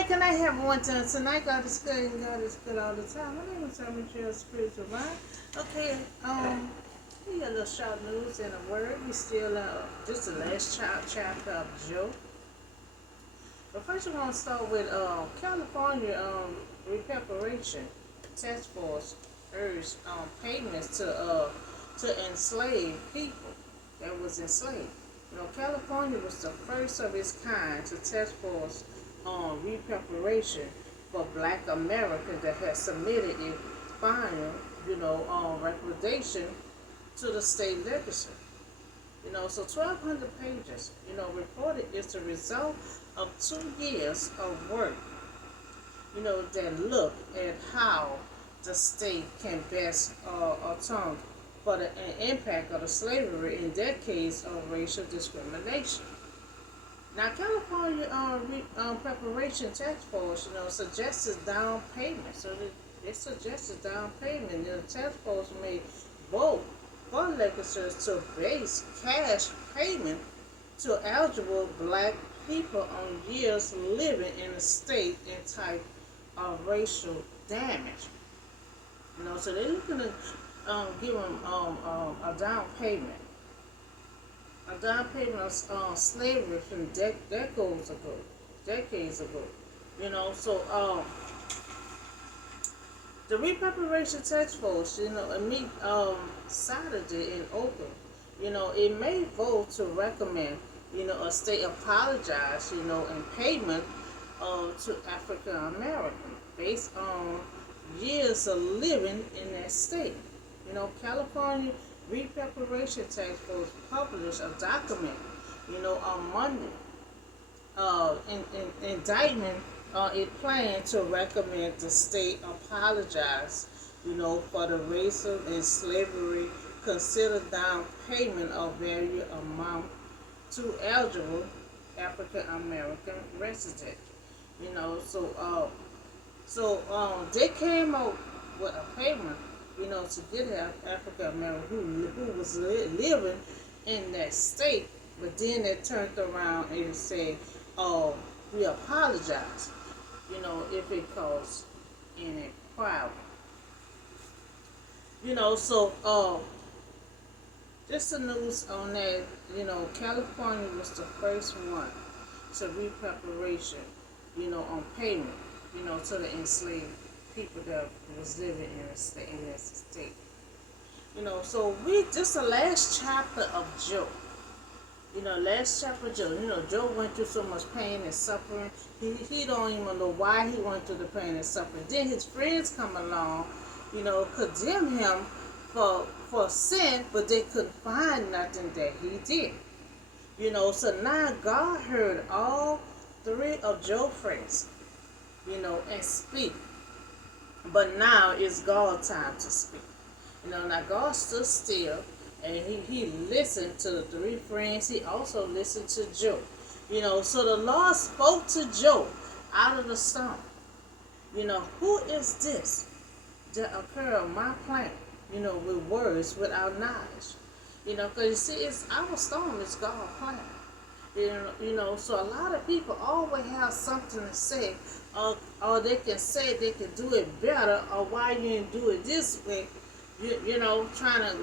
can I have one time? Tonight, God is good and God is good all the time. My name is Michelle Spiritual Mind. Okay, we got a little short news and a word. We still, just the last chapter of Joe. But first, we're going to start with California Reparation Task Force urged payments to enslaved people that was enslaved. California was the first of its kind to task force on reparation for Black Americans that had submitted a final, recommendation to the state legislature. So 1,200 pages, reported is the result of 2 years of work, that look at how the state can best atone for the impact of the slavery, in that case of racial discrimination. Now, California Preparation Task Force, suggested down payment. So it suggested down payment. The task force may vote for legislators to base cash payment to eligible Black people on years living in a state and type of racial damage. So they're looking to give them a down payment. A down payment of slavery from decades ago. So the Reparation Task Force, it meet Saturday in Oakland. It may vote to recommend, a state apologize, in payment to African American based on years of living in that state. California Reparation Task Force published a document, on Monday. Indictment, it planned to recommend the state apologize, for the racial and slavery, consider down payment of value amount to eligible African American residents. They came out with a payment, to get African American who was living in that state, but then they turned around and said, "Oh, we apologize, if it caused any problem." Just the news on that. California was the first one to reparation, on payment, to the enslaved people that was living in that state. So we just the last chapter of Joe. Last chapter of Joe. Joe went through so much pain and suffering. He don't even know why he went through the pain and suffering. Then his friends come along, condemn him for sin, but they couldn't find nothing that he did. So now God heard all 3 of Joe's friends, and speak. But now it's God's time to speak. Now God stood still and he listened to the 3 friends. He also listened to Joe. So the Lord spoke to Joe out of the storm. Who is this that occur on my planet, with words without knowledge? Because you see, it's our storm, it's God's plan. So a lot of people always have something to say, or they can say they can do it better, or why you didn't do it this way. Trying to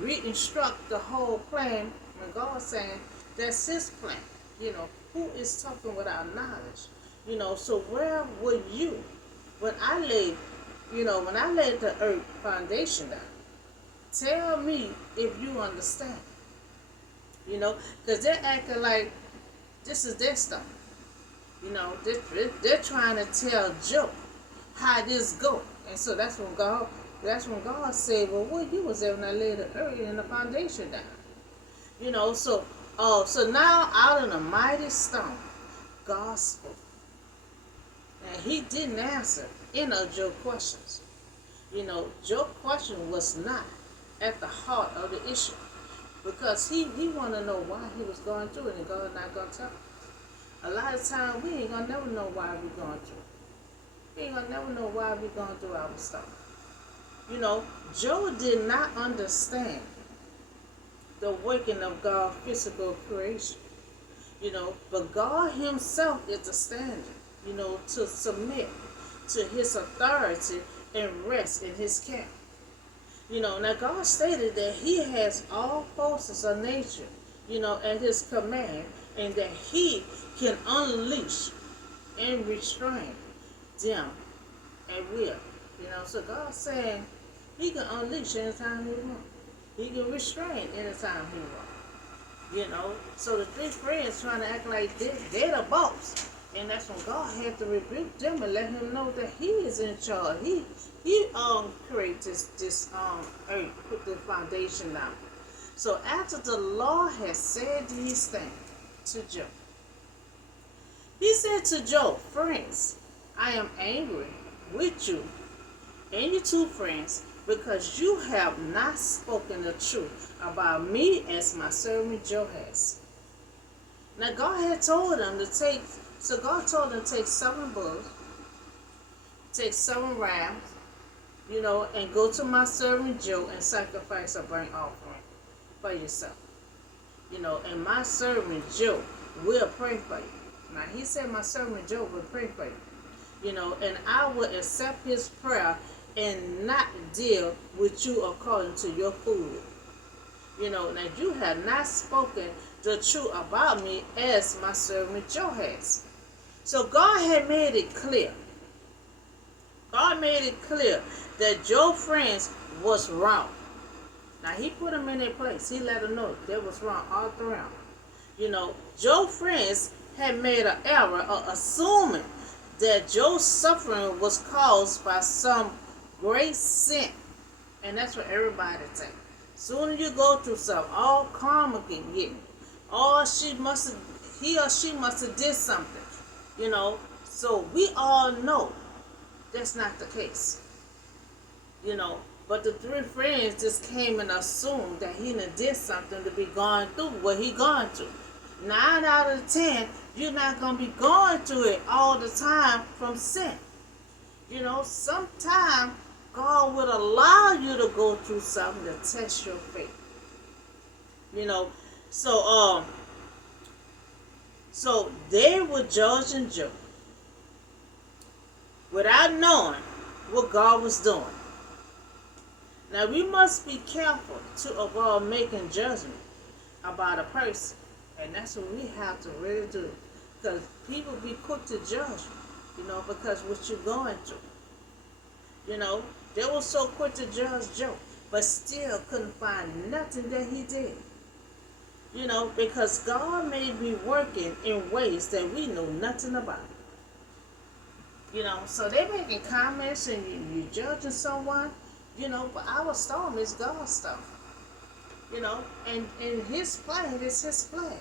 re-instruct the whole plan when God's saying that's His plan. Who is talking without knowledge? So where were you when I laid, the earth foundation down? Tell me if you understand. Because they're acting like this is their stuff. They're trying to tell Joe how this go. And so that's when God said, well, what you was there when I laid the earth and the foundation down. So now out of the mighty storm, God spoke. And he didn't answer any of Joe's questions. Joe's question was not at the heart of the issue. Because he wanted to know why he was going through it, and God not going to tell him. A lot of times, we ain't going to never know why we're going through it. We ain't going to never know why we're going through our stuff. Joe did not understand the working of God's physical creation. But God himself is the standard. to submit to his authority and rest in his care. Now God stated that he has all forces of nature, at his command, and that he can unleash and restrain them at will. So God's saying he can unleash anytime he wants. He can restrain anytime he wants. So the three friends trying to act like they're the boss. And that's when God had to rebuke them and let him know that he is in charge. He created this earth, put the foundation down. So after the Lord had said these things to Job, he said to Job, friends, I am angry with you and your two friends, because you have not spoken the truth about me as my servant Job has. Now God had told them to take, so God told them to take 7 bulls, take 7 rams, and go to my servant Job and sacrifice a burnt offering for yourself. And my servant Job will pray for you. Now he said my servant Job will pray for you. And I will accept his prayer and not deal with you according to your food. Now you have not spoken the truth about me as my servant Job has. So God had made it clear. God made it clear that Job's friends was wrong. Now he put them in their place. He let them know they was wrong all throughout. Job's friends had made an error of assuming that Job's suffering was caused by some great sin. And that's what everybody think. Soon as you go through something, all karma can get it. He or she must have did something. So we all know that's not the case. But the 3 friends just came and assumed that he did something to be going through what he gone through. 9 out of 10, you're not going to be going through it all the time from sin. Sometimes God would allow you to go through something to test your faith. So they were judging Job without knowing what God was doing. Now we must be careful to avoid making judgment about a person. And that's what we have to really do. Because people be quick to judge you, because what you're going through. They were so quick to judge Job, but still couldn't find nothing that he did. Because God may be working in ways that we know nothing about. So they making comments and you judging someone, but our storm is God's storm. And his plan is his plan.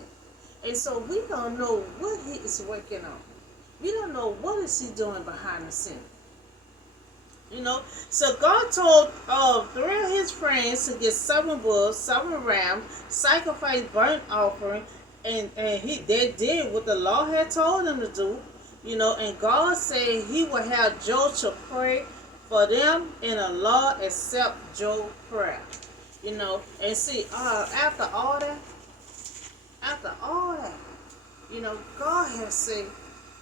And so we don't know what he is working on. We don't know what is he doing behind the scenes. So God told 3 of his friends to get 7 bulls, 7 rams, sacrifice burnt offering, and they did what the Lord had told them to do. And God said he would have Job to pray for them, and the Lord accept Job's prayer. And see, after all that, God has said,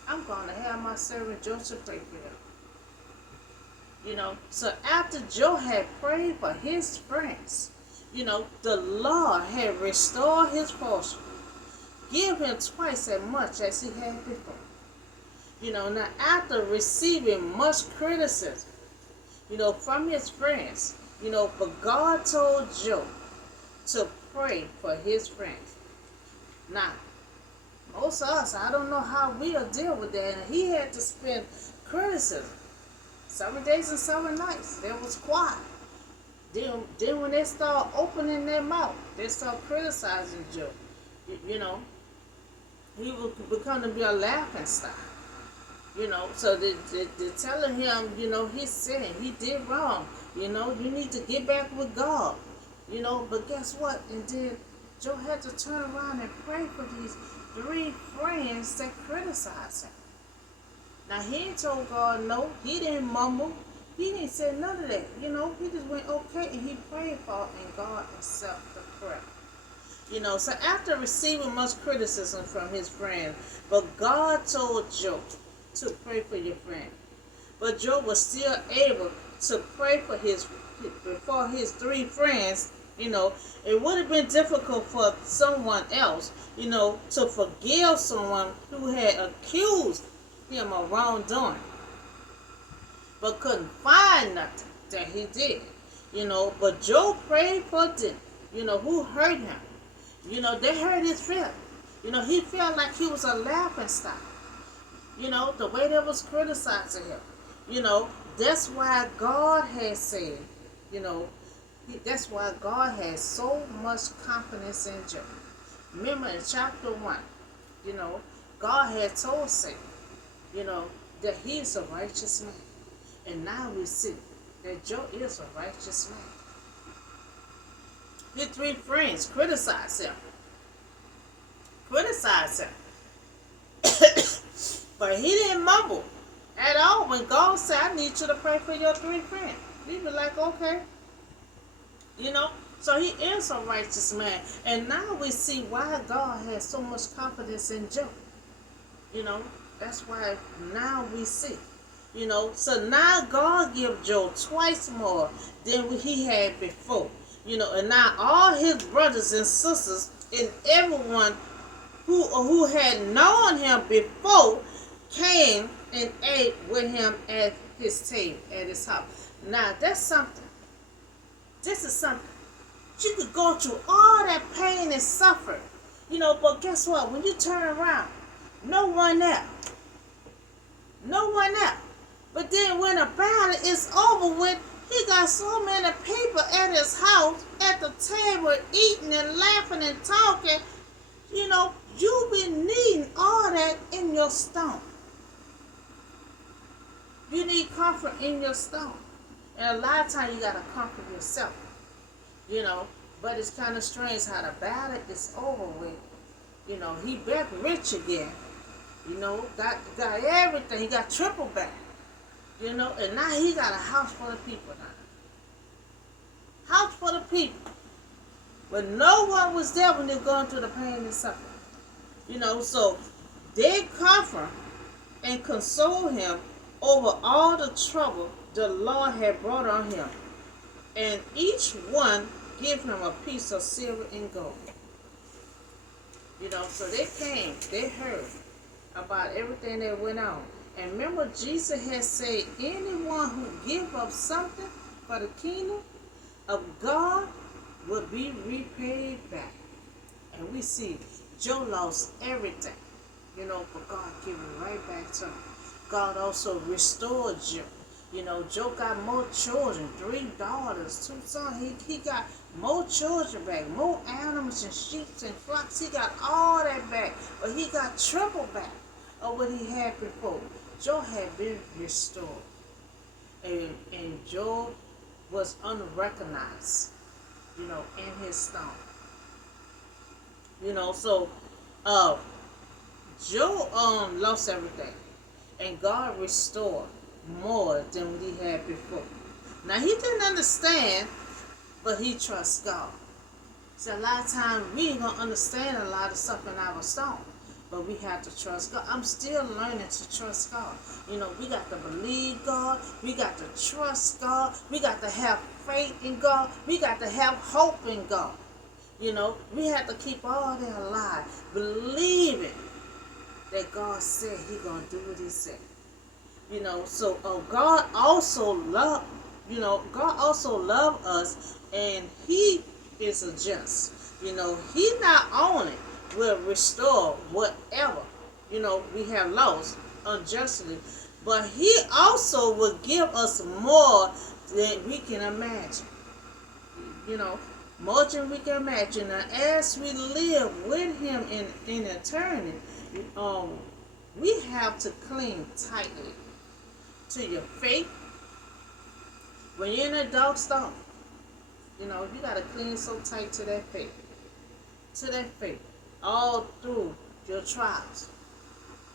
I'm going to have my servant Job to pray for them. So after Job had prayed for his friends, the Lord had restored his fortune, give him twice as much as he had before. Now after receiving much criticism, from his friends, but God told Job to pray for his friends. Now, most of us, I don't know how we'll deal with that, and he had to spend criticism. 7 days and 7 nights. They was quiet. Then when they start opening their mouth, they start criticizing Job. He will become to be a laughing stock. So they're telling him, he's sinning. He did wrong. You need to get back with God. But guess what? And then Job had to turn around and pray for these 3 friends that criticized him. Now, he ain't told God no. He didn't mumble. He didn't say none of that. He just went okay and he prayed for it, and God accepted the prayer. So after receiving much criticism from his friends, but God told Job to pray for your friend. But Job was still able to pray for his three friends. It would have been difficult for someone else, to forgive someone who had accused him of wrongdoing, but couldn't find nothing that he did. But Job prayed for them, who hurt him. They hurt his feelings. He felt like he was a laughing stock. The way they was criticizing him. That's why God has said, that's why God has so much confidence in Job. Remember in chapter 1, God had told Satan, that he is a righteous man. And now we see that Job is a righteous man. His three friends criticized him. But he didn't mumble at all when God said, I need you to pray for your three friends. He be like, okay. So he is a righteous man. And now we see why God has so much confidence in Job. That's why now we see. So now God give Job twice more than he had before. And now all his brothers and sisters and everyone who had known him before came and ate with him at his table, at his house. Now that's something. This is something. You could go through all that pain and suffering, but guess what? When you turn around, no one there. But then when the battle is over with, he got so many people at his house, at the table, eating and laughing and talking. You've been needing all that in your stomach. You need comfort in your stomach. And a lot of times you got to comfort yourself. But it's kind of strange how the battle is over with. He back rich again. Got everything. He got triple back. And now he got a house full of people now. House full of people. But no one was there when they were going through the pain and suffering. So they comfort and console him over all the trouble the Lord had brought on him. And each one give him a piece of silver and gold. So they came, they heard about everything that went on. And remember, Jesus had said, anyone who give up something for the kingdom of God will be repaid back. And we see Job lost everything, but God gave it right back to him. God also restored Job. Job got more children, 3 daughters, 2 sons. He got more children back, more animals and sheep and flocks. He got all that back, but he got triple back of what he had before. Job had been restored. And Job was unrecognized, in his stone. So Job lost everything. And God restored more than what he had before. Now he didn't understand, but he trusts God. So a lot of times we ain't gonna understand a lot of stuff in our stone, but we have to trust God. I'm still learning to trust God. We got to believe God. We got to trust God. We got to have faith in God. We got to have hope in God. We have to keep all that alive, believing that God said he gonna do what he said. So God also loved us, and he is a just. He not only will restore whatever, we have lost unjustly, but he also will give us more than we can imagine. More than we can imagine. Now, as we live with him in eternity, we have to cling tightly to your faith. When you're in a dark storm, you got to cling so tight to that faith. All through your trials.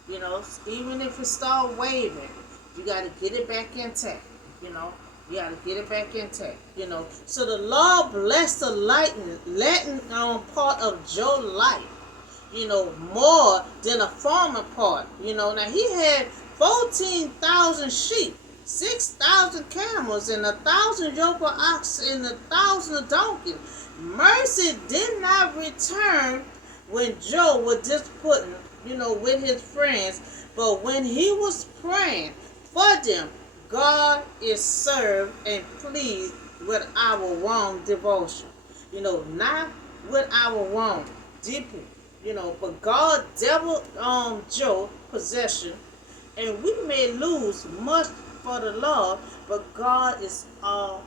Even if it start wavering, you got to get it back intact. You got to get it back intact. So the Lord blessed the Latin part of Job's life, more than a former part. Now he had 14,000 sheep, 6,000 camels, and 1,000 yoke of oxen, and 1,000 donkeys. Mercy did not return when Job was disputing, with his friends, but when he was praying for them, God is served and pleased with our wrong devotion. Not with our wrong deeply. But God devil Job possession, and we may lose much for the Lord, but God is all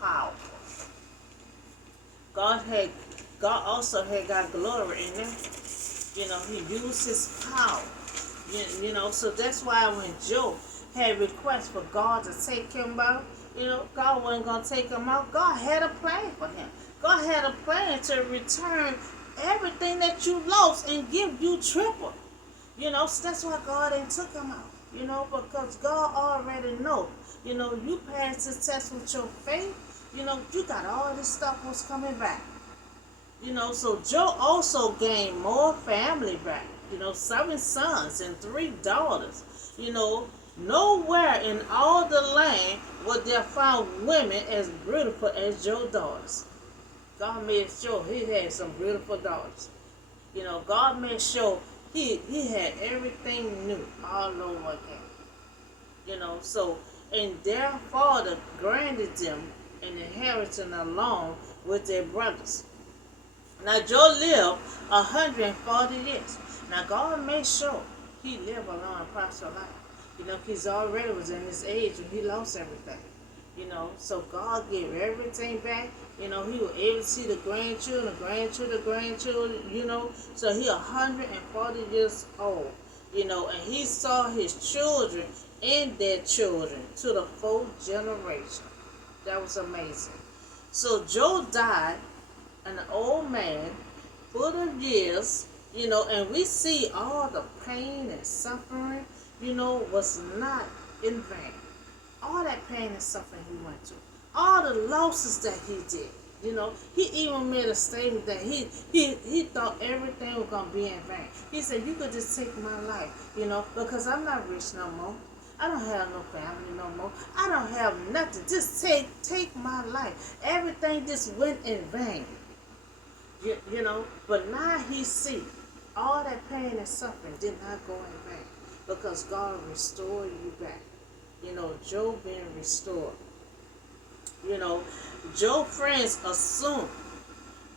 powerful. God had God also had got glory in them. He used his power. So that's why when Job had requests for God to take him out, God wasn't going to take him out. God had a plan for him. God had a plan to return everything that you lost and give you triple. So that's why God ain't took him out. Because God already know. You pass this test with your faith. You got all this stuff was coming back. So Joe also gained more family back. 7 sons and 3 daughters. Nowhere in all the land was there found women as beautiful as Joe's daughters. God made sure he had some beautiful daughters. God made sure he had everything new all over again. So, and their father granted them an inheritance along with their brothers. Now Job lived 140 years. Now God made sure he lived a long and prosperous life. He's already was in this age when he lost everything. So God gave everything back. He was able to see the grandchildren, So he 140 years old. And he saw his children and their children to the 4th generation. That was amazing. So Job died an old man, full of years, and we see all the pain and suffering, was not in vain. All that pain and suffering he went through, all the losses that he did, he even made a statement that he thought everything was gonna be in vain. He said, "You could just take my life, because I'm not rich no more. I don't have no family no more. I don't have nothing. Just take my life. Everything just went in vain." But now he see all that pain and suffering did not go in vain, because God restored you back. Job being restored. Job friends assume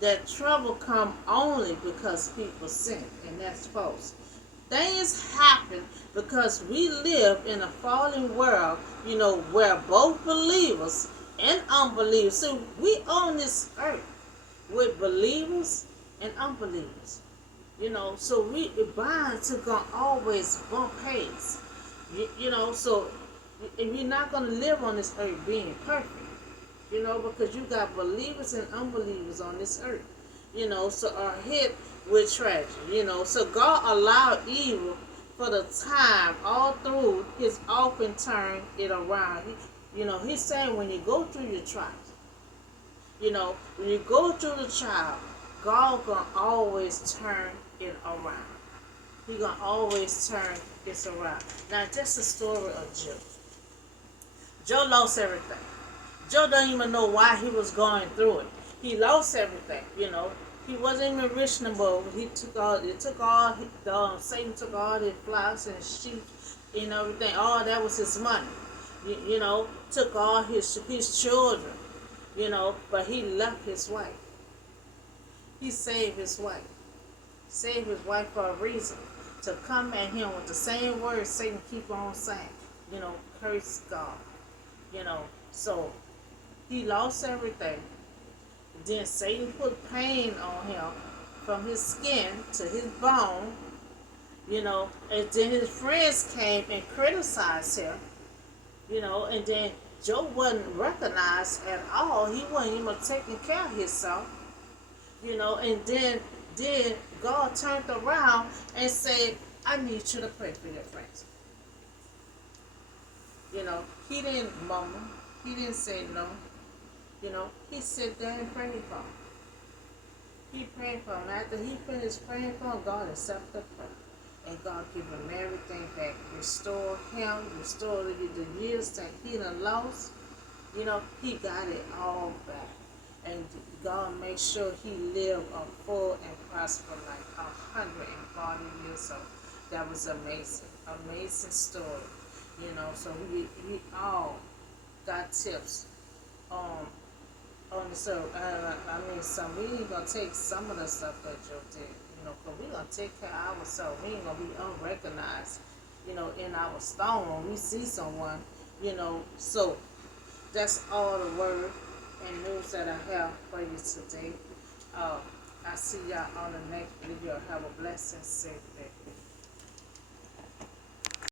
that trouble come only because people sin, and that's false. Things happen because we live in a fallen world, where both believers and unbelievers. So we on this earth with believers and unbelievers. So we bound to gonna always bump heads. So we're not gonna live on this earth being perfect. Because you got believers and unbelievers on this earth. So are hit with tragedy. So God allowed evil for the time all through his often turn it around. He's saying when you go through your trials, when you go through the trial, God gonna always turn it around. He gonna always turn this around. Now, just the story of Job. Job lost everything. Job don't even know why he was going through it. He lost everything. He wasn't even rich no more. Satan took all his flocks and sheep and everything. All that was his money. Took all his children. But he left his wife. He saved his wife. Saved his wife for a reason. To come at him with the same words Satan keep on saying. Curse God. So he lost everything. Then Satan put pain on him from his skin to his bone. And then his friends came and criticized him. And then Job wasn't recognized at all. He wasn't even taking care of himself. And then God turned around and said, "I need you to pray for your friends." He didn't mumble. He didn't say no. He sat there and prayed for him. He prayed for him. After he finished praying for him, God accepted the prayer. and God give him everything back. Restore him, restore the years that he done lost. You know, he got it all back. And God made sure he lived a full and prosperous life, 140 years old. That was amazing, amazing story. You know, so we all got tips on the so some we ain't gonna take some of the stuff that Joe did, you know, cause we gonna take care of ourselves. We ain't gonna be unrecognized, you know, in our stone when we see someone, you know. So that's all the word and news that I have for you today. I see y'all on the next video. Have a blessed and safe day.